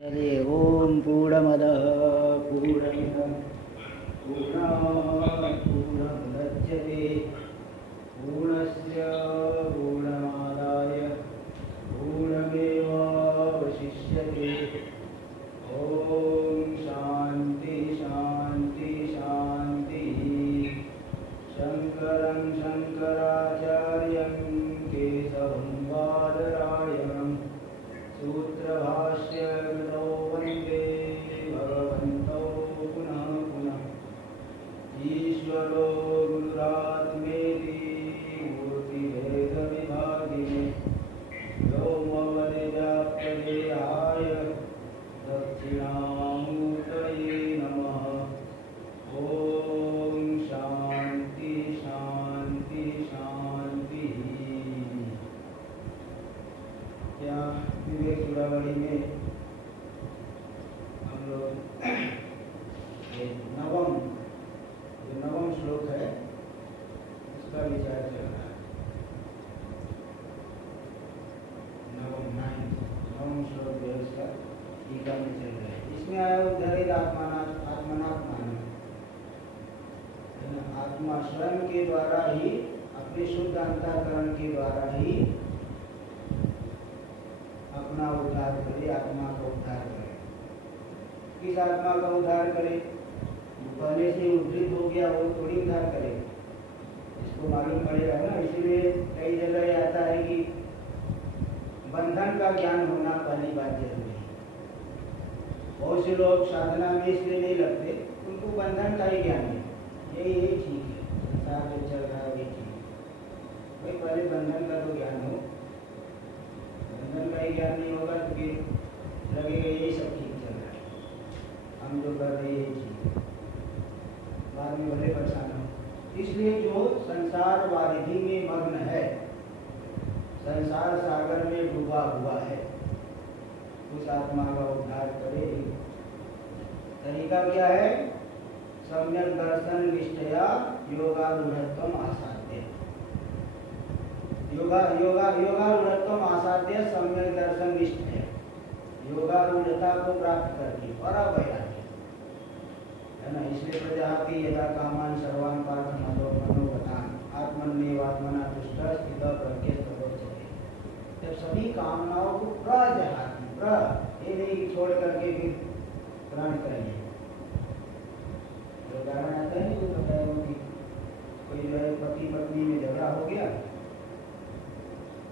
हरे ओम पूर्णमदः पूर्णमिदं पूर्णात् पूर्णमुदच्यते पूर्णस्य पूर्णमादाय पूर्णमेवावशिष्यते। ओम शांति शांति शांति। शंकरं शंकराचार्यं केशवं बादरायणं सूत्रभाष्य वन्दे भगवन्तौ पुनः पुनः। ईश्वरो गुरुरात्मेति मूर्तिभेदविभागिने व्योमवद्व्याप्तदेहाय दक्षिणामूर्तये नमः। ओम शांति शांति शांति। क्या विवेक चूड़ावली में हम लोग नवम श्लोक है, उसका विचार चल रहा है। नवम श्लोक जो है उसका टीका में चल रहा है। इसमें आया उद्धरित आत्मनात्मान, आत्मा स्वयं के द्वारा ही, अपने शुद्ध अंतःकरण के द्वारा ही अपना उद्धार करे, आत्मा का उद्धार करे। किस आत्मा का उद्धार करे? पहले से उद्धृत हो गया वो थोड़ी उद्धार करे, इसको मालूम पड़ेगा ना। इसलिए कई जगह आता है कि बंधन का ज्ञान होना पहली बात जरूरी है। बहुत से लोग साधना में इसलिए नहीं लगते, उनको बंधन का ही ज्ञान है, यही ठीक है, संसार जो चल रहा है यही ठीक है। भाई पहले बंधन का तो ज्ञान हो, बंधन का ही ज्ञान नहीं होगा तो फिर लगेगा यही सब ठीक चल रहा है, हम जो कर रहे हैं यही ठीक है, बाद में भले परेशान हो। इसलिए जो संसार वारिधि में मग्न है, संसार सागर में डूबा हुआ है, उस आत्मा का उद्धार करे। तरीका क्या है? सम्यक दर्शन निष्ठया योगारूढ़त्वम आसाध्य। योगारूढ़त्वम आसाध्य सम्यक दर्शन निष्ठया, योगारूढ़ता को प्राप्त करके और अवैराग्य है ना। इसलिए प्रजापति यदा कामान सर्वान् पार्थ मनोगतान् आत्मन्येवात्मना तुष्ट स्थित प्रज्ञ तदोच्यते। जब सभी कामनाओं को ये नहीं छोड़ करके फिर प्राण करेंगे। तो उदाहरण आता है कि कोई जो है पति पत्नी में झगड़ा हो गया,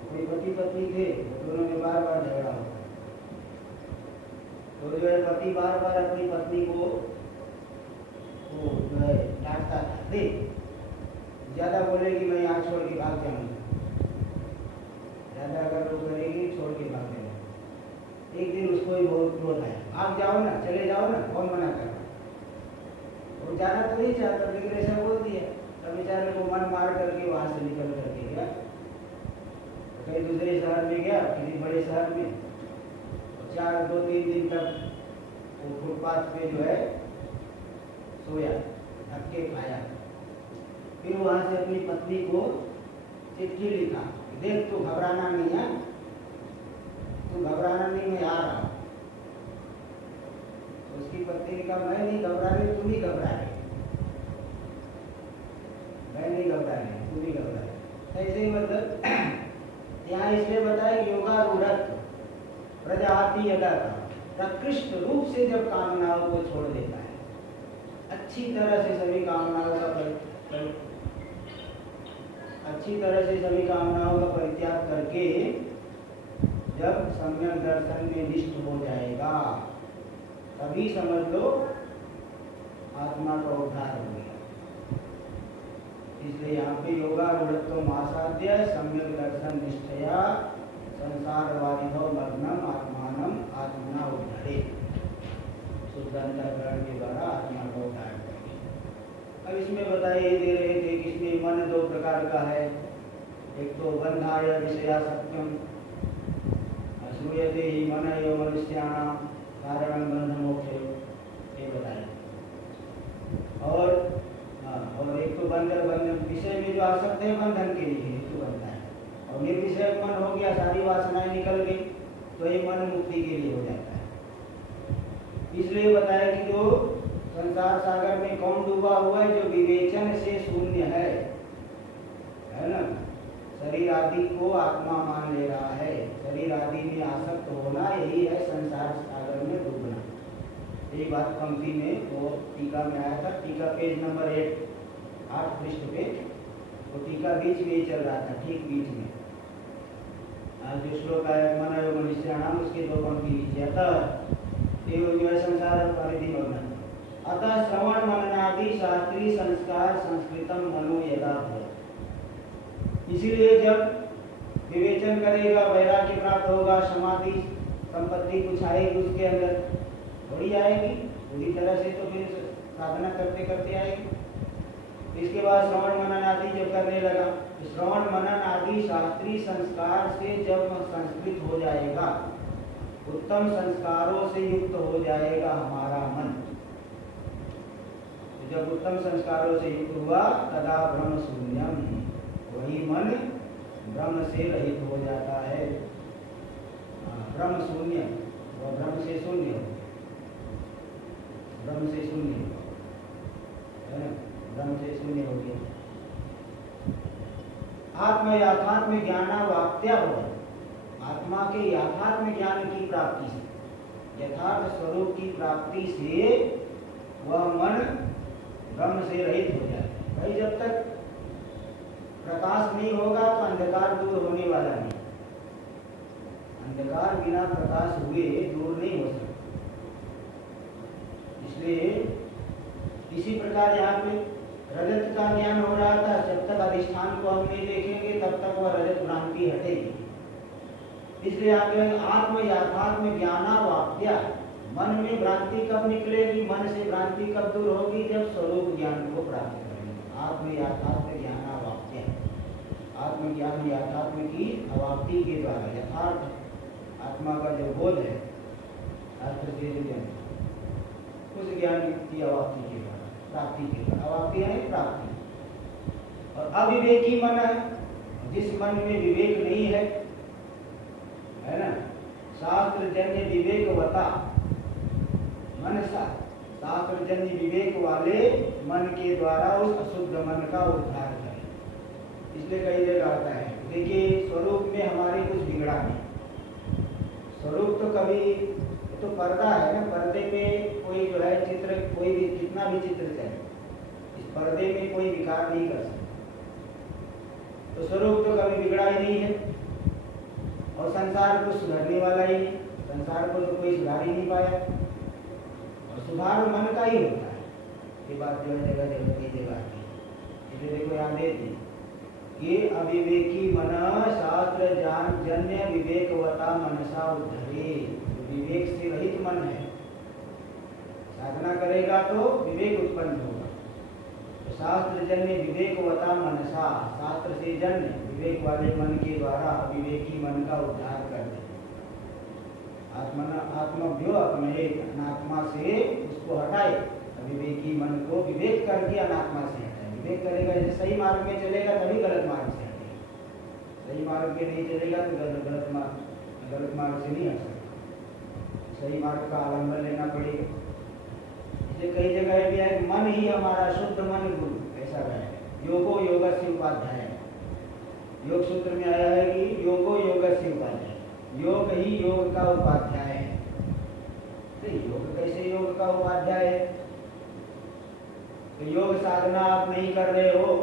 कोई पति पत्नी थे, दोनों में बार बार झगड़ा हो गया, तो जो है पति बार बार अपनी पत्नी को जो है डांटता था, देख ज्यादा बोलेगी मैं यहाँ छोड़ के भाग जाऊंगा, ज्यादा अगर वो करेगी छोड़ के भाग जाऊंगा। एक दिन उसको ही बहुत क्रोध आया, भाग जाओ ना, चले जाओ ना, कौन मना कर रहा? वो जाना तो नहीं चाहता, लेकिन ऐसा बोल दिया, तब बेचारे को मन मार करके वहां से निकल करके गया, कहीं दूसरे शहर में गया, किसी बड़े शहर में, 2-3 दिन तक वो फुटपाथ पे जो है सोया, धक्के खाया। फिर वहां से अपनी पत्नी को चिट्ठी लिखा, देख तू घबराना नहीं है, तू घबराना नहीं, मैं आ रहा हूँ। उसकी पत्नी ने कहा मैं नहीं घबरा रही, तू ही घबरा रही, मैं नहीं घबरा रही, तू ही घबरा रही। ऐसे ही मतलब यहाँ इसलिए बताया योगारूढ़त्व प्रजापति यदा का प्रकृष्ट रूप से जब कामनाओं को छोड़ देता है, अच्छी तरह से सभी कामनाओं का परित्याग करके जब सम्यक दर्शन में निष्ठ हो जाएगा, तभी समझ लो आत्मा का उद्धार हो गया। इसलिए यहाँ पे योगारूढ़त्वम आसाध्य सम्यक दर्शन निष्ठया संसार वारिधौ मग्नम आत्मानम आत्मना उद्धरे। शुद्ध अंतःकरण के द्वारा आत्मा का उद्धार करेंगे। अब इसमें बताइए दे रहे थे कि इसमें मन 2 प्रकार का है। एक तो बंधाय विषयासक्तम श्रूयते ही मन एव मनुष्याणां कारणं बंध मोक्ष, ये बताया। और एक तो बंधन विषय में जो आसक्त है बंधन के लिए हेतु बनता है, और निर्विषय मन हो गया, सारी वासनाएं निकल गई, तो ये मन मुक्ति के लिए हो जाता है। इसलिए बताया कि जो संसार सागर में कौन डूबा हुआ है, जो विवेचन से शून्य है ना, शरीर आदि को आत्मा मान ले रहा है, शरीर आदि में आसक्त होना, यही है संसार सागर में डूबना। ये बात पंक्ति में वो टीका में आया था, टीका पेज नंबर 8 पृष्ठ पे, वो टीका बीच में ही चल रहा था, ठीक बीच में। आज जो श्लोक आया मन योग निश्चयाणाम, उसके 2 पंक्ति नीचे, अतः एवं जो है संसार परिधि वर्णन, अतः श्रवण मननादि शास्त्रीय संस्कार संस्कृतम मनो यदा भवति। इसीलिए जब विवेचन करेगा, वैराग्य प्राप्त होगा, समाधि संपत्ति कुछ आएगी उसके अंदर, थोड़ी आएगी पूरी तरह से, तो फिर साधना करते करते आएगी। इसके बाद श्रवण मनन आदि जब करने लगा, तो श्रवण मनन आदि शास्त्रीय संस्कार से जब संस्कृत हो जाएगा, उत्तम संस्कारों से युक्त हो जाएगा हमारा मन, तो जब उत्तम संस्कारों से युक्त हुआ, तदा ब्रह्म शून्यम, वही मन ब्रह्म से रहित हो जाता है। ब्रह्म शून्य, वह ब्रह्म से शून्य हो, ब्रह्म से शून्य है ना, ब्रह्म से शून्य हो गया। आत्म याथात्म ज्ञानावाप्त्या हो, आत्मा के याथात्म ज्ञान की प्राप्ति से, यथार्थ स्वरूप की प्राप्ति से वह मन ब्रह्म से रहित हो जाता है। भाई जब तक प्रकाश नहीं होगा तो अंधकार दूर होने वाला नहीं, अंधकार बिना प्रकाश हुए दूर नहीं हो सकता। इसलिए इसी प्रकार यहाँ पे रजत का ज्ञान हो रहा था, जब तक अधिष्ठान को हम नहीं देखेंगे तब तक वह रजत भ्रांति हटेगी। इसलिए यहाँ पे आत्म याथात्म ज्ञानावाप्त्या, मन में भ्रांति कब निकलेगी, मन से भ्रांति कब दूर होगी, जब स्वरूप ज्ञान को प्राप्त करेंगे। आत्म याथात्म ज्ञानावाप्त्या, आत्मज्ञान याथात्म की अवाप्ति के द्वारा, यथार्थ आत्मा का जो बोध है, शास्त्र से जो ज्ञान, उस ज्ञान की अवाप्ति के द्वारा, प्राप्ति के द्वारा, अवाप्ति है प्राप्ति। और अविवेकी मन है, जिस मन में विवेक नहीं है ना, शास्त्र जन्य विवेकवता मनसा, शास्त्र जन्य विवेक वाले मन के द्वारा उस अशुद्ध मन का उद्धार करें। इसलिए कई जगह आता है, देखिए स्वरूप में हमारे कुछ बिगड़ा नहीं, स्वरूप तो कभी तो पर्दा है ना, पर्दे पे कोई जो है चित्र, कोई भी कितना भी चित्र चाहे, इस पर्दे में कोई विकार नहीं कर सकता, तो स्वरूप तो कभी बिगड़ा ही नहीं है। और संसार को सुधारने वाला ही नहीं, संसार को तो कोई सुधार ही नहीं पाया, और सुधार मन का ही होता है। ये बात जो है जगह जगह की जगह आती है। इसलिए देखो यहाँ देती कि अविवेकी मन शास्त्र ज्ञान जन्य विवेकवता मनसा उद्धरे, विवेक से रहित मन है, साधना करेगा तो विवेक उत्पन्न होगा। तो शास्त्र जन्य विवेकवता मनसा, शास्त्र से जन्य विवेक वाले मन के द्वारा अविवेकी मन का उद्धार कर दे। आत्मभ्यो अपने अनात्मा से उसको हटाए, अविवेकी मन को विवेक करके अनात्मा से हटाए। विवेक करेगा, जैसे सही मार्ग में चलेगा तभी गलत मार्ग से हटेगा, सही मार्ग में नहीं चलेगा तो गलत मार्ग से नहीं हट सकता, सही मार्ग का आलम्बन लेना पड़ेगा। इसलिए कई जगह भी है, मन ही हमारा शुद्ध मन गुरु, ऐसा है। योगो योगस्य उपाध्याय, योग सूत्र में आया है कि योगो योगस्य उपाध्याय, योग ही योग का उपाध्याय है। तो योग कैसे योग का उपाध्याय है? तो योग साधना आप नहीं कर रहे हो,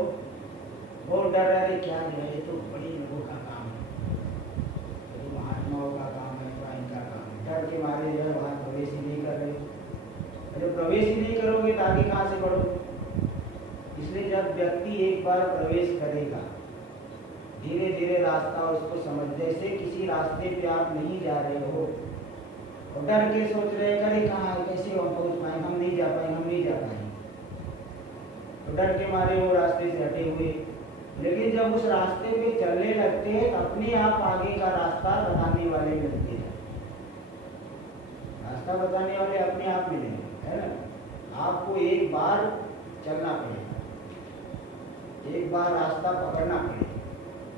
बहुत डर रहे, क्या है तो बड़ी लोगों का काम है, बड़ी महात्माओं का काम है, तो इनका काम है, डर के मारे जो है वहाँ प्रवेश ही नहीं कर रहे। जब प्रवेश ही नहीं करोगे तो आगे कहाँ से बढ़ोगे? इसलिए जब व्यक्ति एक बार प्रवेश करेगा, धीरे धीरे रास्ता उसको समझ, जैसे किसी रास्ते पे आप नहीं जा रहे हो और डर के सोच रहे अरे कहाँ कैसे हम पहुँच पाए, हम नहीं जा पाए, हम नहीं जा पाए, तो डर के मारे वो रास्ते से हटे हुए। लेकिन जब उस रास्ते पे चलने लगते हैं तो अपने आप आगे का रास्ता बताने वाले मिलते हैं, रास्ता बताने वाले अपने आप मिलेंगे, है ना। आपको एक बार चलना पड़ेगा, एक बार रास्ता पकड़ना पड़ेगा।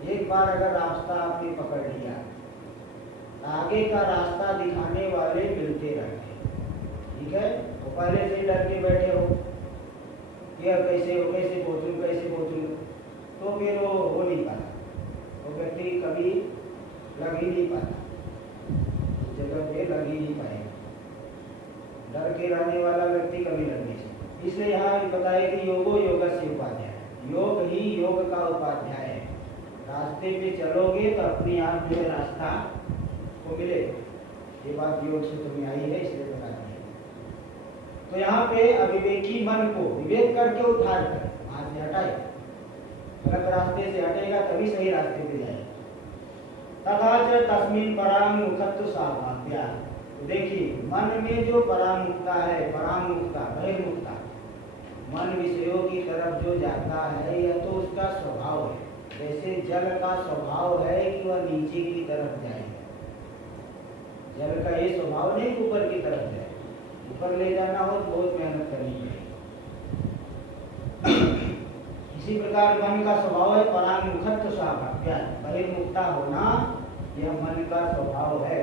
एक बार अगर रास्ता आपने पकड़ लिया, आगे का रास्ता दिखाने वाले मिलते रहते हैं, ठीक है। पहले से डर के बैठे हो कि अब कैसे पहुँचूँ, तो फिर वो हो नहीं पाता, वो व्यक्ति कभी लग ही नहीं पाता, उस जगह पे लग ही नहीं पाएगा। डर के रहने वाला व्यक्ति कभी लग नहीं सकता। इसलिए यहाँ बताया कि योगो योगस्य उपाध्याय, योग ही योग का उपाध्याय है। रास्ते पे चलोगे तो अपने आप जो है रास्ता को मिलेगा। ये बात योग सूत्र में आई है, इसलिए बता दी। तो यहाँ पे अविवेकी मन को विवेक करके उद्धार कर, वहां से हटाए, गलत रास्ते से हटेगा तभी सही रास्ते पे जाएगा। तथा च तस्मिन् परामुखत्व सामान्या, तो देखिए मन में जो परामुखता है, परामुखता बहिर्मुखता, मन विषयों की तरफ जो जाता है, यह तो उसका स्वभाव है। जैसे जल का स्वभाव है कि वह नीचे की तरफ जाएगा, जल का ये स्वभाव नहीं ऊपर की तरफ जाए, ऊपर ले जाना हो तो बहुत मेहनत करनी पड़ेगी। इसी प्रकार मन का स्वभाव है परामुखत्व स्वाभाव्य, बहिर्मुखता होना यह मन का स्वभाव है।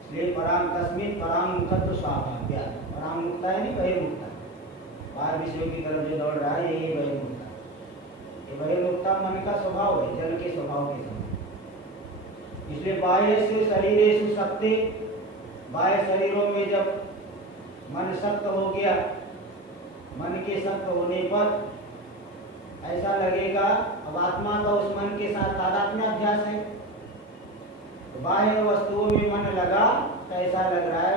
इसलिए तस्मिन् परामुखत्व स्वाभाव्य, परामुखता है नहीं बहिर्मुखता, बाहर विषयों की तरफ जो दौड़ रहा है यही बहिर्मुखता। ये बहिर्मुखता मन का स्वभाव है, जल के स्वभाव के समान। इसलिए बाह्येषु शरीरेषु शक्ति, बाह्य शरीरों में जब मन शक्त हो गया, मन के शक्त होने पर ऐसा लगेगा अब आत्मा का उस मन के साथ तादात्म्य अभ्यास है। तो बाह्य वस्तुओं में मन लगा तो ऐसा लग रहा है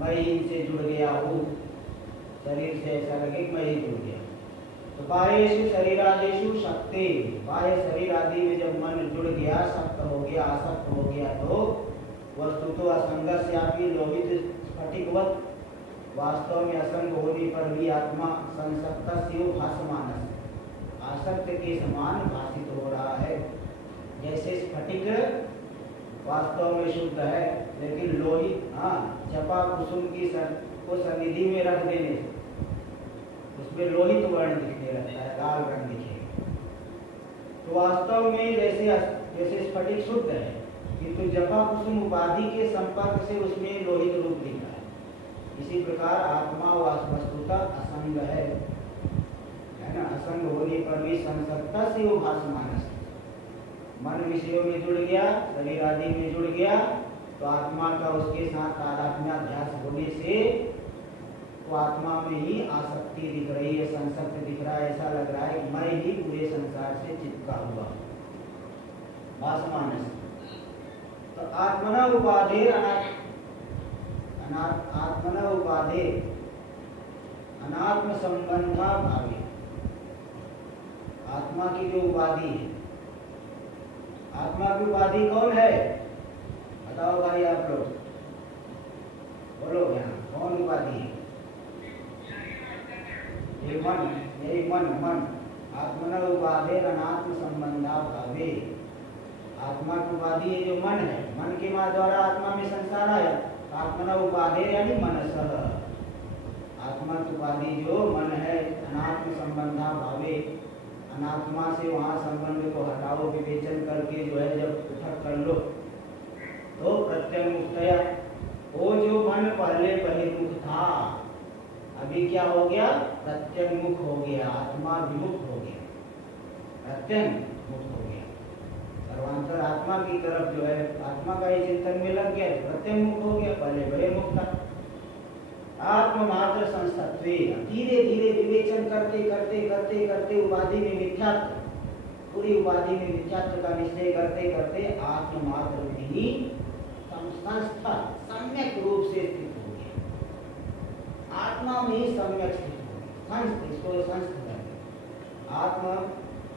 मैं इनसे जुड़ गया हूँ, शरीर से ऐसा लगे कि मैं ही जुड़ गया। तो बाह्येषु शरीरादिषु शक्ति, बाह्य शरीर आदि में जब मन जुड़ गया, शक्त हो गया, आसक्त हो गया, तो वस्तु तो असंगस्यापि लोहित स्फटिकवत्, वास्तव में असंग होने पर भी आत्मा संसक्तस्यो भासमानः, आसक्त के समान भाषित हो रहा है। जैसे स्फटिक वास्तव में शुद्ध है, लेकिन लोहित जपा कुसुम की को सन्निधि में रख देने से उसमें लोहित वर्ण दिखने लगता है, लाल रंग दिखेगा। तो वास्तव में जैसे स्फटिक शुद्ध है, किंतु जपा कुसुम उपाधि के संपर्क से उसमें लोहित रूप दिख रहा है। इसी प्रकार आत्मा वस्तुतः असंग है ना। असंग होने पर भी संसक्ता से वो भासमान, मन विषयों में जुड़ गया, शरीर आदि में जुड़ गया, तो आत्मा का उसके साथ तादात्म्याध्यास होने से तो आत्मा में ही आसक्ति दिख रही है, संसक्त दिख रहा है। ऐसा लग रहा है कि मैं ही पूरे संसार से चिपका हुआ भासमान। तो आत्मना उपाधि आत्मना उपाधि अनात्म संबंधा भावी, आत्मा की जो उपाधि है, आत्मा की उपाधि कौन है बताओ भाई, आप लोग बोलो यहाँ, कौन उपाधि है? ये मन, यही मन आत्मना उपाधि अनात्म संबंधा भावे, आत्मा की उपाधि ये जो मन है, मन के द्वारा आत्मा में संसार आया। आत्मना उपाधि यानी मनसः, आत्मा की उपाधि जो मन है, अनात्म संबंधा भावे, अनात्मा से वहाँ संबंध को हटाओ, विवेचन करके जो है जब पृथक कर लो तो प्रत्यंगमुक्तया, वो जो मन पहले बहिर्मुख था अभी क्या हो गया? प्रत्यंगमुख हो गया, आत्मा विमुख हो गया, प्रत्यंगमुक्त हो गया। सर्वांतर आत्मा की तरफ जो है, आत्मा का ये चिंतन में लग गया, प्रत्यंगमुख हो गया, पहले बहिर्मुख था। आत्ममात्र संस्थत्वे, धीरे धीरे विवेचन करते करते करते करते उपाधि में मिथ्यात्व, पूरी उपाधि में मिथ्यात्व का निश्चय करते करते आत्ममात्र में ही संस्था सम्यक रूप से स्थित हो गया, आत्मा में ही सम्यक स्थित हो गया। संस्थ, इसको संस्थ करते आत्म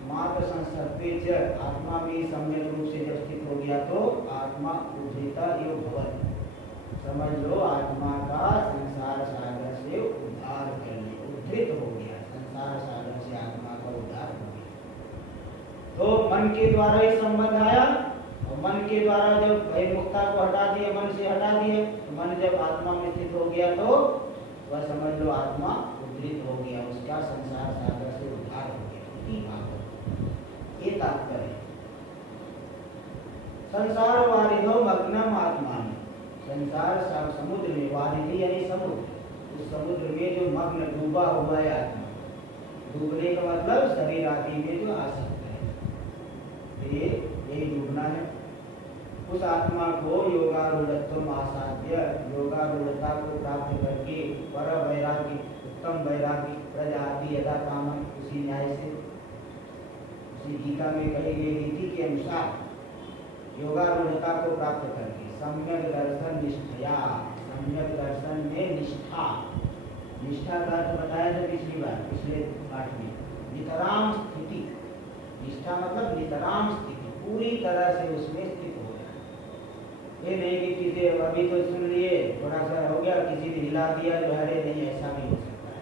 मात्र संस्थत्वे च, आत्मा में ही सम्यक रूप से जब स्थित हो गया तो आत्मा उद्धृता योग भवति, समझ लो आत्मा का संसार सागर से उद्धार करने, उद्धृत हो गया, संसार सागर से आत्मा का उद्धार हो गया। तो मन के द्वारा ही संबंध आया, और मन के द्वारा जब बहिर्मुखता को हटा दिया, मन से हटा दिए, तो मन जब आत्मा में स्थित हो गया तो वह समझ लो आत्मा उद्धृत हो गया, उसका संसार सागर से उद्धार हो गया। ये तात्पर्य। संसार वारिधो मग्नम आत्मा, संसार समुद्र में, वारिधि यानी समुद्र, उस समुद्र में जो मग्न डूबा हुआ है आत्मा, डूबने का मतलब शरीर आदि में जो आसक्त है, ये यही डूबना है। उस आत्मा को योगारूढ़त्व आसाध्य, योगारूढ़ता को प्राप्त करके पर वैराग्य, उत्तम वैराग्य, प्रजाति यदा कामन, उसी न्याय से, उसी गीता में कही गई रीति के अनुसार योगारूढ़ता को प्राप्त करके सम्यक दर्शन निष्ठया, सम्यक दर्शन में निष्ठा, निष्ठा का अर्थ बताया था पिछली बार, पिछले पाठ में, नितराम स्थिति, निष्ठा मतलब नितराम स्थिति, पूरी तरह से उसमें स्थित हो जाए। ये नहीं कि किसी अभी तो सुन लिए थोड़ा सा हो गया, किसी ने हिला दिया जो अरे नहीं, ऐसा भी हो सकता है।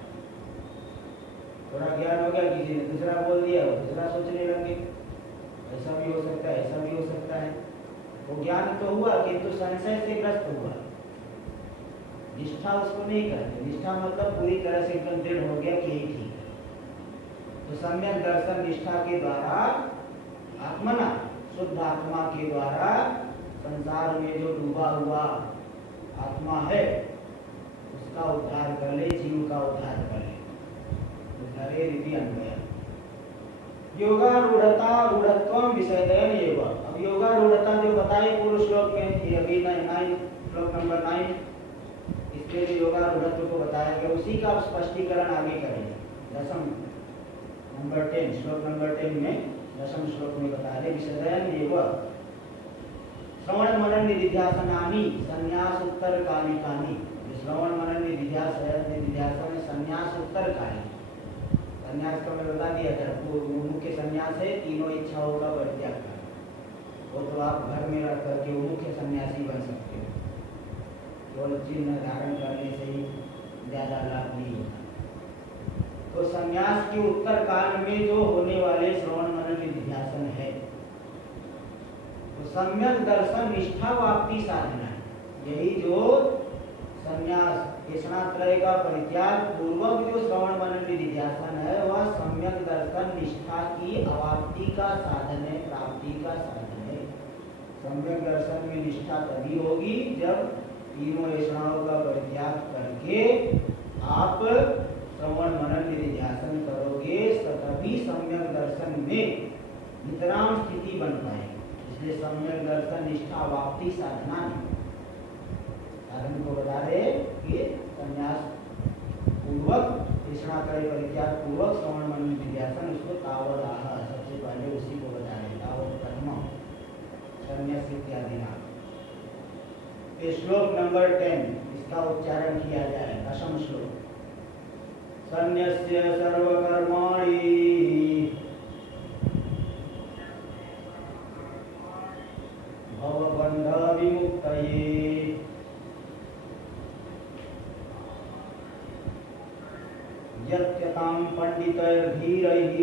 थोड़ा ज्ञान हो गया, किसी ने दूसरा बोल दिया, दूसरा सोचने लगे, ऐसा भी हो सकता है, ऐसा भी हो सकता है। वो ज्ञान तो हुआ किंतु संशय से ग्रस्त हुआ, निष्ठा उसको नहीं करते। निष्ठा मतलब पूरी तरह से एकदम दृढ़ हो गया कि यही ठीक है। तो सम्यक दर्शन निष्ठा के द्वारा आत्मना, शुद्ध आत्मा के द्वारा संसार में जो डूबा हुआ आत्मा है उसका उद्धार कर ले, जीव का उद्धार कर ले। उद्धारे रीति अन्वय योगारूढ़ता रूढ़त्वम विषयदयन एवं। अब योगारूढ़ता जो बताई पूर्व श्लोक में, ये अभी 9 श्लोक नंबर 9, इसके जो योगारूढ़त्व को बताया गया उसी का स्पष्टीकरण आगे करेंगे। दशम नंबर 10, श्लोक नंबर 10 में, दशम श्लोक में बता रहे विषयदयन एवं श्रवण मनन निधिध्यासनानि संन्यास उत्तर कालिकानि। श्रवण मनन निधिध्यासन में संन्यास उत्तर कालिक, संन्यास का मैं बता दिया था, वो मुख्य संन्यास है तीनों इच्छाओं का परित्याग करना, वो तो आप घर में रख करके वो मुख्य सन्यासी बन सकते हो, केवल चिन्ह धारण करने से ही ज्यादा लाभ नहीं होता। तो संन्यास के उत्तर काल में जो होने वाले श्रवण मनन निधिध्यासन है, तो सम्यक दर्शन निष्ठा वाप्ति साधना है। यही जो संन्यास ऐषणात्रय का परित्याग पूर्वक जो श्रवण मनन निधिध्यासन है, वह सम्यक दर्शन निष्ठा की अवाप्ति का साधन है, प्राप्ति का साधन है। सम्यक दर्शन में निष्ठा तभी होगी जब तीनों ऐषणाओं का परित्याग करके आप श्रवण मनन निधिध्यासन करोगे, तभी सम्यक दर्शन में नितराम स्थिति बन पाएगी। इसलिए सम्यक दर्शन निष्ठा वाप्ति साधना है। साधन को बता रहे कि संन्यास पूर्वक, ऐषणात्रय परित्याग पूर्वक श्रवण मनन निधिध्यासन, उसको तावदाह, सबसे पहले उसी को बता रहे, तावद कर्म संन्यास इत्यादि नाम। श्लोक नंबर 10, इसका उच्चारण किया जाए, दशम श्लोक। संन्यस्य सर्वकर्माणि भवबन्ध विमुक्तये यत्यतां पंडितैर्धीरैः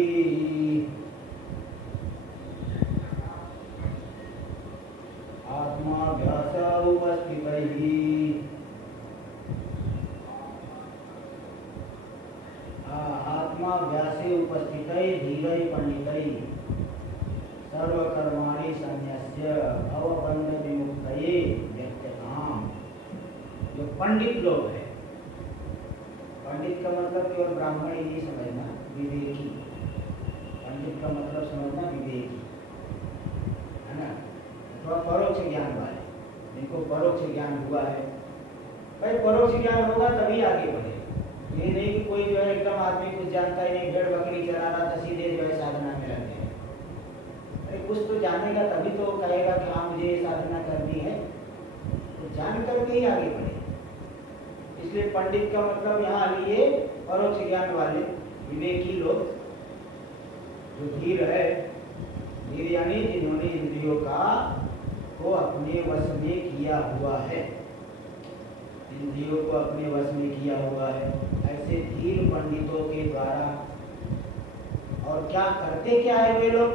आत्माभ्यास उपस्थितैः आत्माभ्यासे उपस्थितैः धीरैः पंडितैः सर्वकर्माणि संन्यस्य भवबन्ध विमुक्तये यत्यताम्। जो पंडित लोग हैं, पंडित का मतलब केवल ब्राह्मण ही नहीं समझना, विवेकी। पंडित का मतलब समझना विवेकी, है ना। थोड़ा परोक्ष ज्ञान वाले, जिनको परोक्ष ज्ञान हुआ है। भाई परोक्ष ज्ञान होगा तभी आगे बढ़े। ये नहीं कि कोई जो है एकदम आदमी कुछ जानता ही नहीं, भेड़ बकरी चला रहा था, सीधे जो है साधना में लग गए। अरे कुछ तो जानेगा तभी तो कहेगा कि हाँ मुझे ये साधना करनी है, तो जान करके ही आगे बढ़े। इसलिए पंडित का मतलब यहाँ लिए परोक्ष ज्ञान वाले विवेकी लोग, जो धीर है, धीर यानी जिन्होंने इंद्रियों को अपने वश में किया हुआ है, इंद्रियों को अपने वश में किया हुआ है। ऐसे धीर पंडितों के द्वारा, और क्या करते क्या है वे लोग,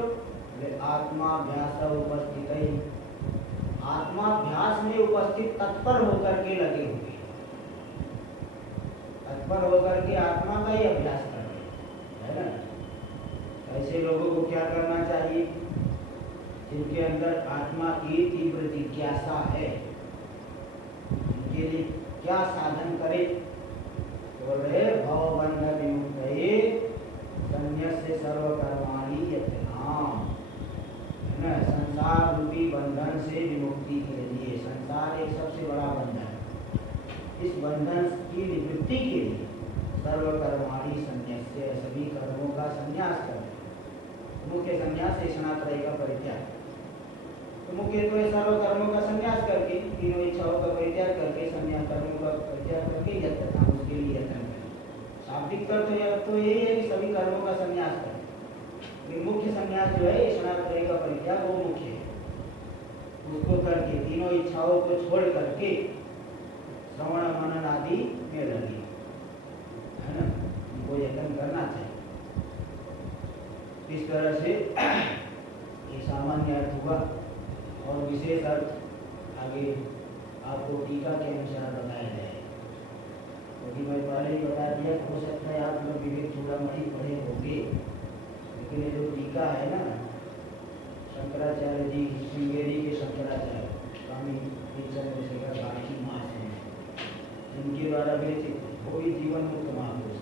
वे आत्माभ्यास उपस्थित, आत्माभ्यास में उपस्थित तत्पर होकर के लगे हुए, तत्पर होकर के आत्मा का ही अभ्यास करते है ना। ऐसे लोगों को क्या करना चाहिए, जिनके अंदर आत्मा की तीव्र जिज्ञासा है, उनके लिए क्या साधन करे, बोल रहे भवबंध विमुक्तये संन्यस्य सर्वकर्माणि यतनाम, है ना। संसार रूपी बंधन से विमुक्ति के लिए, संसार एक सबसे बड़ा बंधन, इस बंधन की निवृत्ति के लिए सर्वकर्माणि संन्यस्य, सभी कर्मों का संन्यास करना। मुख्य संन्यास है स्नात्रय का परित्याग। तो मुख्य तो है सर्व कर्मों का संन्यास करके, तीनों इच्छाओं का परित्याग करके, संन्यास कर्मों का परित्याग करके यत्न, उसके लिए यत्न करें। शाब्दिक अर्थ तो यही है कि सभी कर्मों का संन्यास करें, लेकिन मुख्य संन्यास जो है स्नात्रय का परित्याग, वो मुख्य है। उसको करके तीनों इच्छाओं को छोड़ करके श्रवण मनन आदि में लगी, है ना, उनको यत्न करना चाहिए। इस तरह से ये सामान्य अर्थ हुआ, और विशेष अर्थ आगे आपको टीका के अनुसार बताया जाए। क्योंकि मैं पहले ही बता दिया, हो सकता है आप लोग विवेक चूड़ामणि पढ़े होंगे, लेकिन ये जो टीका है ना, शंकराचार्य जी, श्रृंगेरी के शंकराचार्य स्वामी चंद्रशेखर भारती मास हैं, इनके द्वारा विरचित वो भी जीवन मुक्त महापुरुष,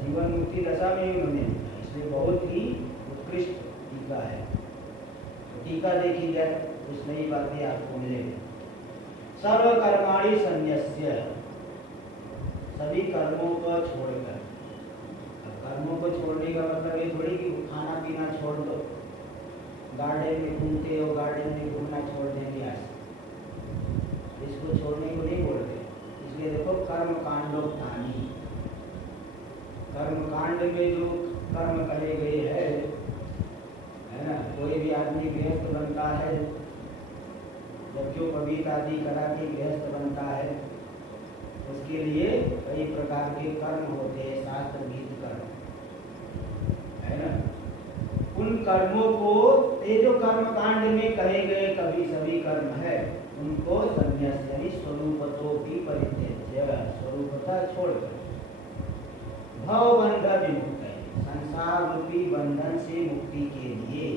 जीवन मुक्ति दशा में ही उन्होंने लिखा, इसलिए बहुत ही उत्कृष्ट टीका है। टीका देखी जाए कुछ नई बातें आपको मिलेगी। सर्वकर्माणि संन्यस्य, सभी कर्मों को छोड़कर। अब कर्मों को छोड़ने का मतलब ये थोड़ी कि खाना पीना छोड़ दो, गार्डन में घूमते हो, गार्डन में घूमना छोड़ देंगे आज, इसको छोड़ने को नहीं बोलते। इसलिए देखो कर्म कांडोक्तानि, कर्म कांड में जो कर्म कहे गए है ना, कोई भी आदमी गृहस्थ बनता है, जब जो पवित्र आदि करा के गृहस्थ बनता है, उसके लिए कई प्रकार के कर्म होते हैं, शास्त्र विहित कर्म, है ना। उन कर्मों को, ये जो कर्म कांड में कहे गए कभी सभी कर्म है, उनको संन्यास यानी स्वरूपतो भी परित्यज्य, स्वरूपता छोड़कर भवबंध विमुक्त, संसार रूपी बंधन से मुक्ति के लिए।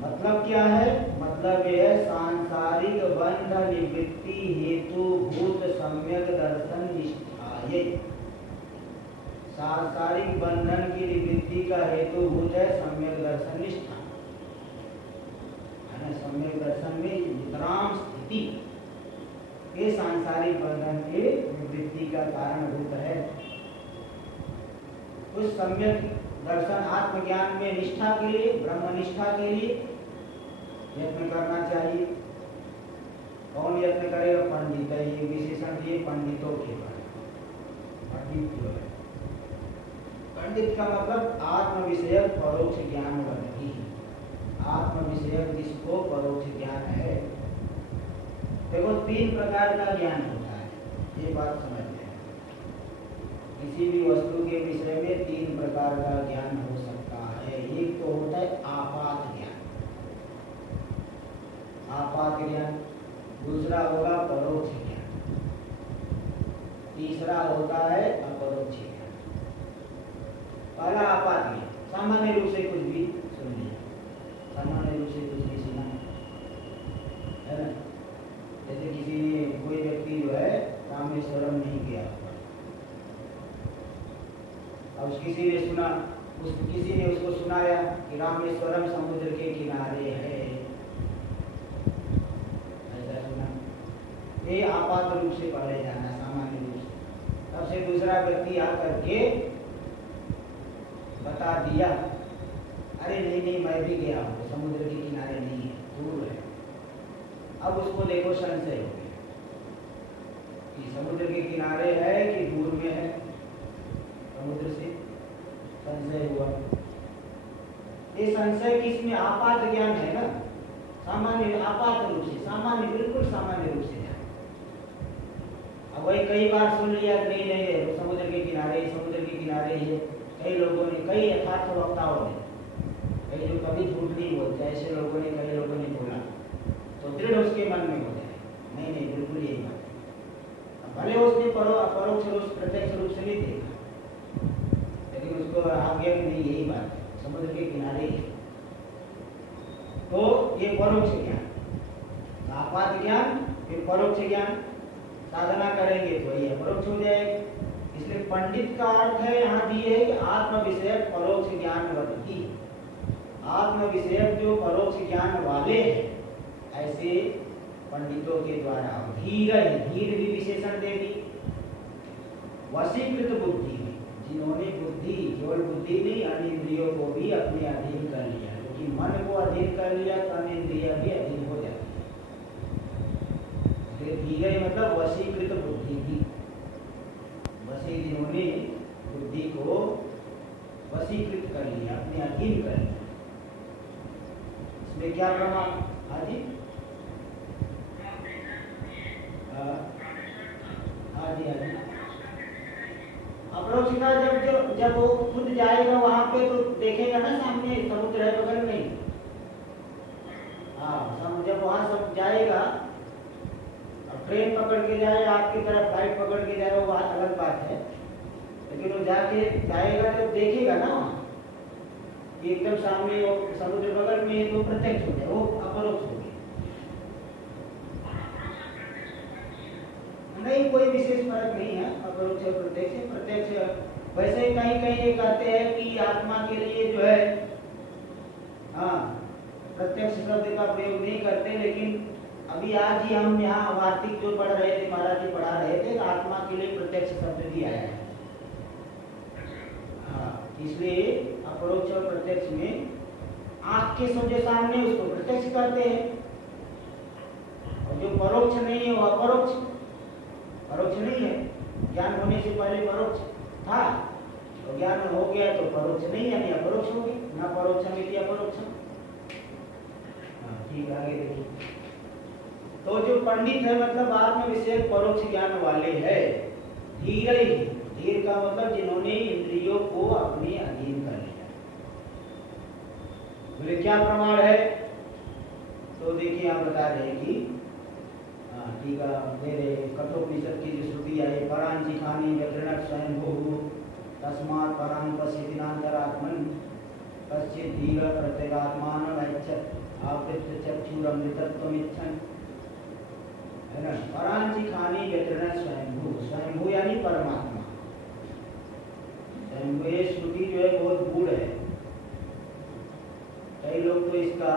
मतलब क्या है? मतलब यह सांसारिक बंध निवृत्ति हेतु भूत सम्यक दर्शन निष्ठाये, सांसारिक बंधन की निवृत्ति का हेतु भूत है सम्यक दर्शन निष्ठा, है ना। सम्यक दर्शन में वितराम स्थिति, ये सांसारिक बंधन के निवृत्ति का कारणभूत है। उस सम्यक दर्शन आत्मज्ञान में निष्ठा के लिए, ब्रह्म निष्ठा के लिए यत्न करना चाहिए। कौन यत्न करेगा? पंडित है, ये विशेषण दिए पंडितों के बारे में। पंडित जो है, पंडित का मतलब आत्म विषयक परोक्ष ज्ञान वाली, आत्म विषयक जिसको परोक्ष ज्ञान है। देखो तीन प्रकार का ज्ञान होता है, ये बात समझ लें। किसी भी वस्तु के विषय में तीन प्रकार का ज्ञान हो सकता है। एक तो होता है आपात ज्ञान, आपात ज्ञान। दूसरा होगा परोक्ष ज्ञान, तीसरा होता है अपरोक्ष ज्ञान। पहला आपात ज्ञान, सामान्य रूप से कुछ भी सुन लिया, सामान्य रूप से कुछ भी सुना, है ना। जैसे किसी ने, कोई व्यक्ति जो है रामेश्वरम नहीं गया, अब किसी ने सुना, किसी ने उसको सुनाया कि रामेश्वरम समुद्र के किनारे है, ऐसा सुना, ये आपात रूप से पढ़े जाना, सामान्य रूप से। तब से दूसरा व्यक्ति आकर के बता दिया, अरे नहीं नहीं मैं भी गया हूँ, समुद्र के किनारे नहीं है, दूर है। अब उसको देखो संशय हो गया कि समुद्र के किनारे है कि दूर में है, समुद्र से संशय हुआ। ये संशय किसमें? आपात ज्ञान है ना, सामान्य आपात रूप से, सामान्य बिल्कुल सामान्य रूप से जान। अब वही कई बार सुन लिया कि नहीं नहीं है, समुद्र के किनारे, समुद्र के किनारे है। कई लोगों ने, कई यथार्थ वक्ताओं ने, कई जो कभी झूठ नहीं बोलते, ऐसे लोगों ने, कई लोगों ने बोला, तो दृढ़ उसके मन में हो जाए, नहीं नहीं बिल्कुल यही बात है। भले उसने परोक्ष रूप, प्रत्यक्ष रूप से नहीं देखा, लेकिन उसको आ गया कि नहीं यही बात है, समुद्र के किनारे ही। तो ये परोक्ष ज्ञान, आपात ज्ञान, फिर परोक्ष ज्ञान। साधना करेंगे तो ये अपरोक्ष हो जाएगा। इसलिए पंडित का अर्थ है यहाँ दिए है कि आत्म विषयक परोक्ष ज्ञान वर्ती, आत्म विषयक जो परोक्ष ज्ञान वाले हैं ऐसे पंडितों के द्वारा। धीर धीर भी विशेषण दे दी। वशीकृत बुद्धि में, जिन्होंने बुद्धि, केवल बुद्धि नहीं अन्य इंद्रियों को भी अपने अधीन कर लिया, क्योंकि मन को अधीन कर लिया तो अन्य इंद्रिया भी अधीन हो जाती है। धीर मतलब वशीकृत बुद्धि भी, वशी जिन्होंने बुद्धि को वशीकृत कर लिया, अपने अधीन कर लिया। इसमें क्या प्रमाण? हाँ जी, हाँ जी, हाँ जी। अपरोक्ष का जब वो खुद जाएगा वहां पे तो देखेगा ना सामने समुद्र है बगल में। हाँ, जब वहां सब जाएगा, अब ट्रेन पकड़ के जाए आपकी तरफ, फ्लाइट पकड़ के जाए, वो बात अलग बात है, लेकिन वो जाके जाएगा जब देखेगा ना वहाँ कि एकदम सामने वो समुद्र बगल में है तो प्रत्यक्ष हो जाए, वो अपरोक्ष हो गया। नहीं, कोई विशेष फर्क नहीं है अपरोक्ष और प्रत्यक्ष। प्रत्यक्ष वैसे कहीं कहीं ये कहते हैं कि आत्मा के लिए जो है प्रत्यक्ष शब्द का प्रयोग नहीं करते, लेकिन अभी आज ही हम यहाँ वार्तिक जो पढ़ रहे थे, महाराज जी पढ़ा रहे थे, आत्मा के लिए प्रत्यक्ष शब्द भी आया है। इसलिए अपरोक्ष और प्रत्यक्ष में आँख के सोझे सामने उसको प्रत्यक्ष करते हैं, और जो परोक्ष नहीं है वो अपरोक्ष। परोक्ष नहीं है, ज्ञान होने से पहले परोक्ष था, तो ज्ञान हो गया तो परोक्ष नहीं, यानी अपरोक्ष हो गया। ना परोक्षम इति अपरोक्षम। ठीक है, आगे देखिए। तो जो पंडित है मतलब आत्म विषय परोक्ष ज्ञान वाले है। धीर ही, धीर का मतलब जिन्होंने इंद्रियों को अपने अधीन कर लिया। बोले क्या प्रमाण है? तो देखिए आप बता रहे हैं कि ठीक है, मेरे कठोपनिषद की जो श्रुति है, परांची खानी व्यग्रणक स्वयं भू तस्मात् परां पश्यतीनान्तरात्मन् कश्चित् धीर प्रत्यगात्मानं ऐच्छत् आवृत्य चक्षुरमृतत्वमिच्छन्, है ना। परांची खानी व्यग्रणक स्वयंभू, स्वयंभू यानी परमात्मा। स्वयंभू ये श्रुति जो है बहुत गूढ़ है, कई लोग तो इसका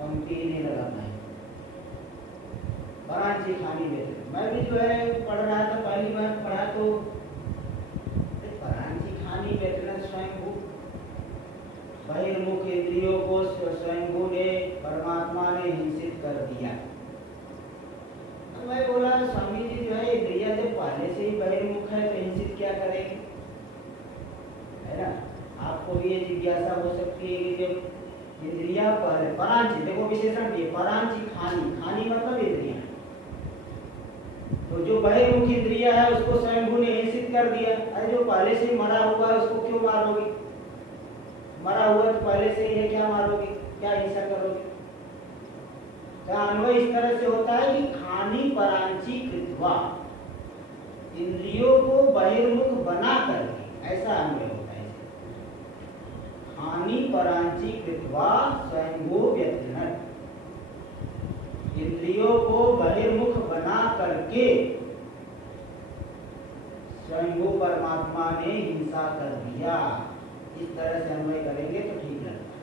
पंक्ति नहीं लगाता है। परांची खानी व्यग्र, मैं भी जो है पढ़ रहा था, पहली बार पढ़ा तो परांची खानी व्यग्र स्वयंभू, बहिर्मुख इंद्रियों को स्वयंभू ने, परमात्मा ने हिंसित कर दिया। मैं बोला स्वामी जी जो है इंद्रिया जब पहले से ही बहिर्मुख है तो हिंसित क्या करेंगे, है ना। आपको भी ये जिज्ञासा हो सकती है कि जब इंद्रिया पहले, परांची देखो विशेषण दिए, परांची खानी, खानी मतलब इंद्रिया, तो जो बहिर्मुख इंद्रिया है उसको स्वयंभू ने हिंसित कर दिया। अरे जो पहले से मरा हुआ है उसको क्यों मारोगे? मरा हुआ तो पहले से ही है, क्या मारोगे, क्या हिंसा करोगे? अन्वय इस तरह से होता है कि खानी परांची कृत्वा, इंद्रियों को बहिर्मुख बना करके, ऐसा अन्वय होता है। खानी परांची कृत्वा स्वयंभू व्यग्रणत्, इंद्रियों को बहिर्मुख बना करके स्वयंभू परमात्मा ने हिंसा कर दिया। इस तरह से अन्वय करेंगे तो ठीक लगता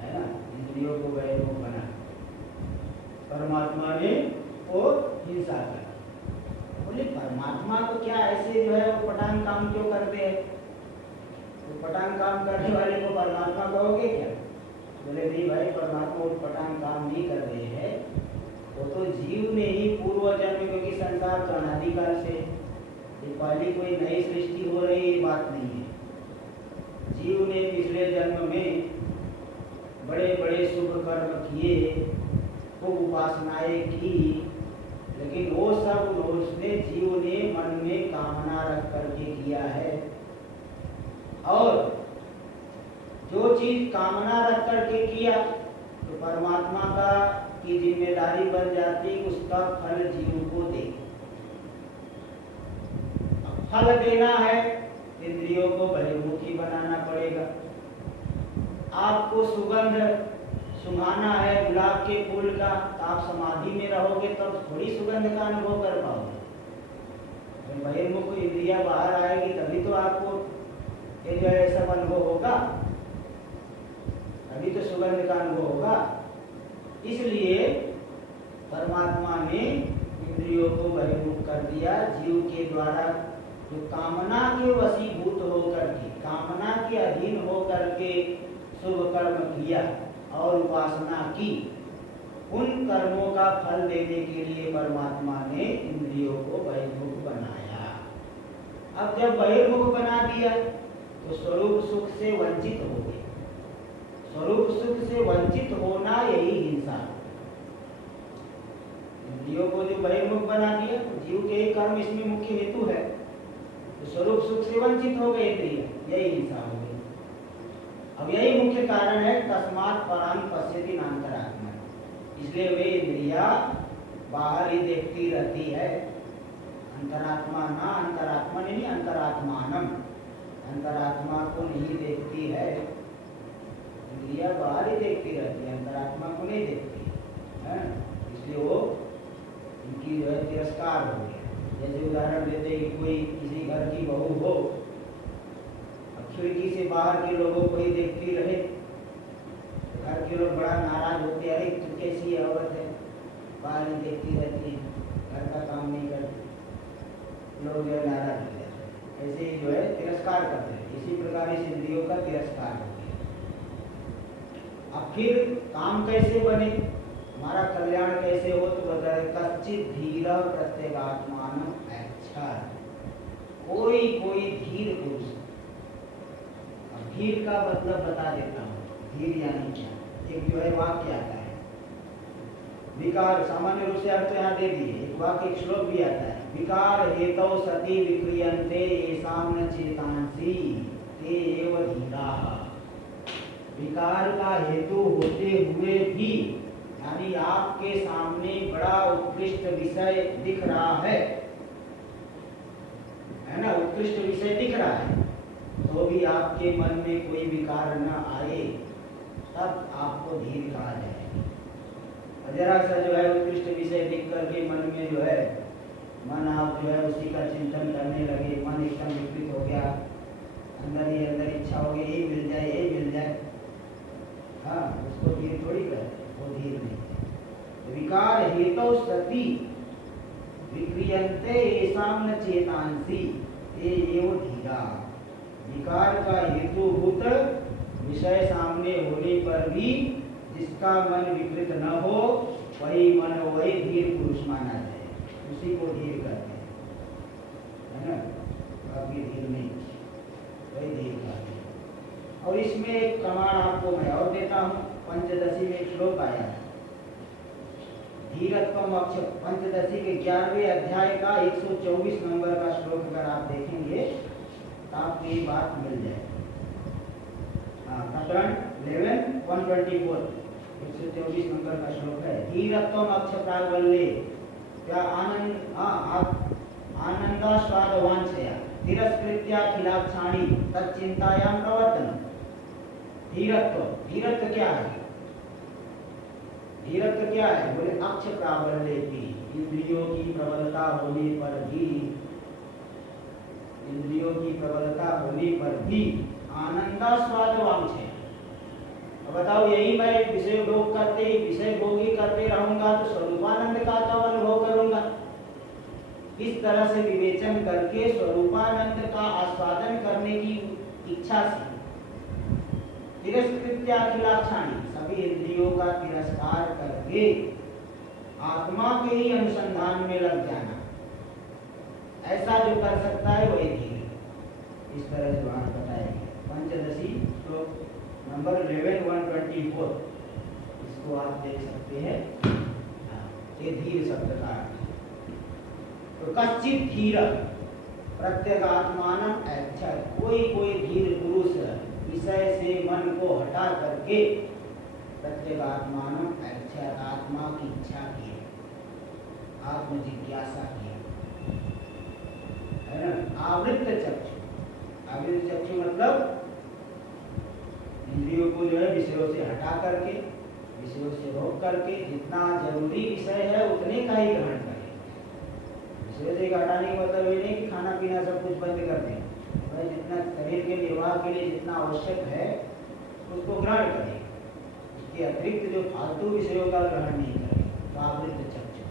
है ना। इंद्रियों को बहिर्मुख बना परमात्मा ने वो हिंसा कर। बोले परमात्मा को क्या ऐसे जो है वो पटान काम क्यों करते हैं? तो पटान काम करने वाले को परमात्मा कहोगे क्या? बोले नहीं भाई, परमात्मा उठपटांग काम नहीं कर रहे हैं, वो तो जीव ने ही पूर्व जन्म, क्योंकि संसार तो अनादिकाल से, ये पहली कोई नई सृष्टि हो रही ये बात नहीं है। जीव ने पिछले जन्म में बड़े बड़े शुभ कर्म किए, खूब उपासनाएं की, लेकिन वो सब उसने जीव ने मन में कामना रख करके किया है, और जो चीज कामना रख करके किया तो परमात्मा का की जिम्मेदारी बन जाती, उसका फल जीव को दे। फल देना है, इंद्रियों को बहिर्मुखी बनाना पड़ेगा। आपको सुगंध सुंघाना है गुलाब के फूल का, तो आप समाधि में रहोगे तब थोड़ी सुगंध का अनुभव कर पाओगे। बहिर्मुख इंद्रिया बाहर आएगी तभी तो आपको ये जो है सब अनुभव होगा, अभी तो सुगंध का अनुभव होगा। इसलिए परमात्मा ने इंद्रियों को बहिर्मुख कर दिया। जीव के द्वारा जो कामना के वशीभूत होकर के, कामना के अधीन होकर के शुभ कर्म किया और उपासना की, उन कर्मों का फल देने के लिए परमात्मा ने इंद्रियों को बहिर्मुख बनाया। अब जब बहिर्मुख बना दिया तो स्वरूप सुख से वंचित हो गए। स्वरूप सुख से वंचित होना यही हिंसा। इंद्रियों को जो बहिर्मुख बना दिया, जीव के ही कर्म इसमें मुख्य हेतु है, तो स्वरूप सुख से वंचित हो गए इंद्रिय, यही हिंसा हो गई। अब यही मुख्य कारण है तस्मात् परां पश्यति नान्तरात्मा, इसलिए वे इंद्रिया बाहर ही देखती रहती है। अंतरात्मा ना, अंतरात्मा नहीं, अंतरात्मानम, अंतरात्मा को नहीं देखती है। इंद्रिया बाहर ही देखती रहती है, अंतरात्मा को नहीं देखती है, इसलिए वो इनकी जो है तिरस्कार हो गया। जैसे उदाहरण देते कि कोई किसी घर की बहू हो, खिड़की से बाहर के लोगों को ही देखती रहे, घर के लोग बड़ा नाराज होते, अरे तू कैसी औरत है, बाहर ही देखती रहती है, घर का काम नहीं करती, लोग जो है नाराज हो जाते हैं। ऐसे ही जो है तिरस्कार करते हैं। इसी प्रकार इस इंद्रियों का तिरस्कार हो गया। अब फिर काम कैसे बने, हमारा कल्याण कैसे हो, तो बताए कच्चित धीर प्रत्यगात्मान अच्छा, कोई धीर पुरुष। धीर का मतलब बता देता हूँ, धीर यानी क्या। एक जो है वाक्य आता है, विकार सामान्य रूप से अर्थ यहाँ दे दिए, एक वाक्य एक श्लोक भी आता है, विकार हेतौ सति विक्रियन्ते येषां न चेतांसि ते एव धीराः। विकार का हेतु होते हुए भी, यानी आपके सामने बड़ा उत्कृष्ट विषय दिख रहा है ना, उत्कृष्ट विषय दिख रहा है, तो भी आपके मन में कोई विकार न आए, तब आपको धीर कहा जाएगा। जरा सा जो है उत्कृष्ट विषय देख करके मन में जो है मन आप जो है उसी का चिंतन करने लगे, मन एकदम विकृत हो गया, अंदर ही अंदर इच्छा हो गई यही मिल जाए, यही मिल जाए, हाँ, उसको धीर थोड़ी कहते, वो धीर नहीं। विकार हेतौ सति विक्रियन्ते येषां न चेतांसि ते एव धीराः। विकार का हेतुभूत विषय सामने होने पर भी जिसका मन विकृत न हो, वही मन वही धीर पुरुष माना जाए, उसी को धीर कहते हैं, है ना, बाकी धीर नहीं, वही धीर कहते हैं। और इसमें एक प्रमाण आपको मैं और देता हूँ, पंचदशी में एक श्लोक आया है, धीरत्वम अक्षर, पंचदशी के 11वें अध्याय का 124 नंबर का श्लोक अगर आप देखेंगे आपको ये बात मिल जाए। प्रकरण 11:124 124 नंबर का श्लोक है। धीरत्वम अक्ष प्राग्वल्ले, क्या आनंदास्वादवांछया तिरस्कृत्याखिलाक्षाणि तच्चिंतायां प्रवर्तनम्। धीरत्व, धीरत्व क्या है? धीरत्व क्या है? बोले अक्ष प्राबल्य की, इंद्रियों की प्रबलता होने पर भी, इंद्रियों की प्रबलता होने पर भी आनंदास्वाद वांछे। अब बताओ, यही मैं विषय भोग करते ही विषय भोगी करते रहूंगा तो स्वरूपानंद का कब अनुभव करूंगा? इस तरह से विवेचन करके स्वरूपानंद का आस्वादन करने की इच्छा से तिरस्कृत्याखिलाक्षाणि, सभी इंद्रियों का तिरस्कार करके आत्मा के ही अनुसंधान में लग जाना, ऐसा जो कर सकता है वही धीर। इस तरह से वहां बताएंगे। पंचदशी श्लोक नंबर 11:124, इसको आप देख सकते हैं। ये धीर शब्द का तो कच्चित धीर प्रत्यगात्मानम अच्छा, कोई धीर पुरुष विषय से मन को हटा करके प्रत्यगात्मानम अच्छा, आत्मा की इच्छा की, आत्म जिज्ञासा की, है ना। आवृत्त चक्षु, आवृत्त चक्षु मतलब इंद्रियों को जो है विषयों से हटा करके विषयों से रोक करके जितना जरूरी विषय है उतने का ही ग्रहण करें। विषय से हटाने का मतलब ये नहीं कि खाना पीना सब कुछ बंद कर दें, भाई जितना शरीर के निर्वाह के लिए जितना आवश्यक है उसको ग्रहण करें। उसके अतिरिक्त जो फालतू विषयों का ग्रहण नहीं करें। तो आवृत्त चक्षु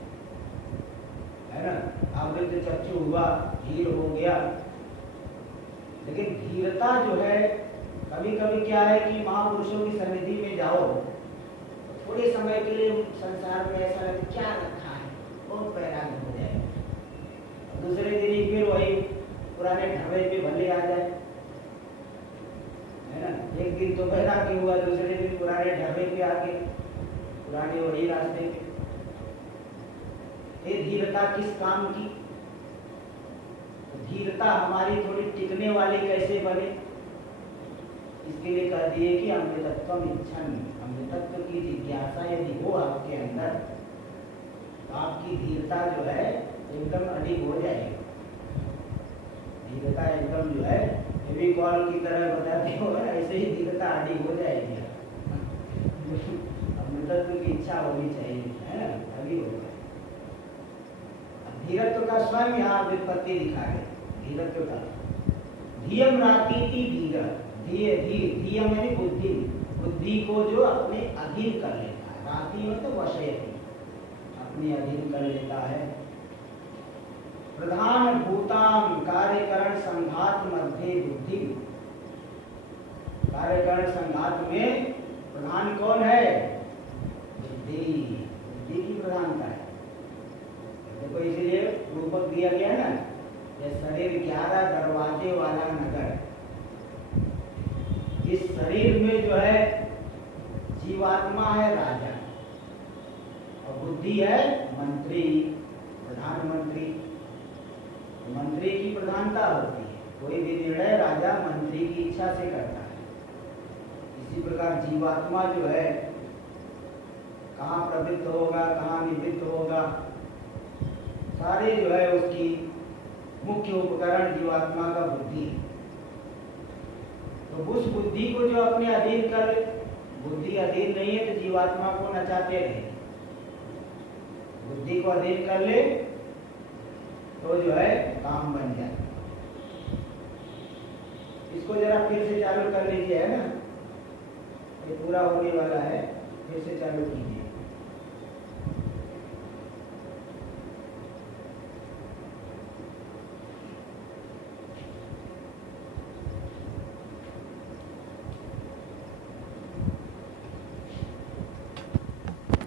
है ना, आवृत्त चक्षु हुआ, धीर हो गया। लेकिन धीरता जो है, कभी कभी क्या है कि महापुरुषों की सन्निधि में जाओ, थोड़े समय के लिए संसार में ऐसा लगता क्या रखा है, बहुत पैराग हो जाए, दूसरे दिन ही फिर वही पुराने ढाबे पे भले आ जाए, है ना। एक दिन तो बैरागी हुआ, दूसरे दिन पुराने ढाबे पे आके पुराने वही रास्ते पे। ये धीरता किस काम की? धीरता हमारी थोड़ी टिकने वाली कैसे बने, इसके लिए कह दिए कि अमृतत्वम इच्छन, अमृतत्व की जिज्ञासा यदि हो आपके अंदर तो आपकी धीरता जो है एकदम अडिग हो जाएगी। धीरता एकदम जो है हेवी कॉल की तरह बताते हो, ऐसे ही धीरता अडिग हो जाएगी। अमृतत्व की इच्छा होनी चाहिए, है ना, तभी होगा। धीरत्व का स्वयं यहाँ व्युत्पत्ति दिखा है। धीरत्व का धीयम रातीति धीर, धीयम यानी बुद्धि, बुद्धि को जो अपने अधीन कर लेता है। राती मतलब वशयति, अपने अधीन कर लेता है। प्रधान भूताम कार्यकरण संघात मध्य बुद्धि, कार्यकरण संघात में प्रधान कौन है? बुद्धि, बुद्धि की प्रधानता है। देखो इसलिए रूपक दिया गया ना, ये शरीर 11 दरवाजे वाला नगर। इस शरीर में जो है जीवात्मा है राजा और बुद्धि है मंत्री, प्रधानमंत्री। मंत्री की प्रधानता होती है, कोई भी निर्णय राजा मंत्री की इच्छा से करता है। इसी प्रकार जीवात्मा जो है कहाँ प्रवृत्त होगा, कहाँ निवृत्त होगा, सारे जो है उसकी मुख्य उपकरण जीवात्मा का बुद्धि है। तो उस बुद्धि को जो अपने अधीन कर ले, बुद्धि अधीन नहीं है तो जीवात्मा को नचाते रहे। बुद्धि को अधीन कर ले तो जो है काम बन जाए। इसको जरा फिर से चालू कर लीजिए, है ना, ये पूरा होने वाला है, फिर से चालू कीजिए।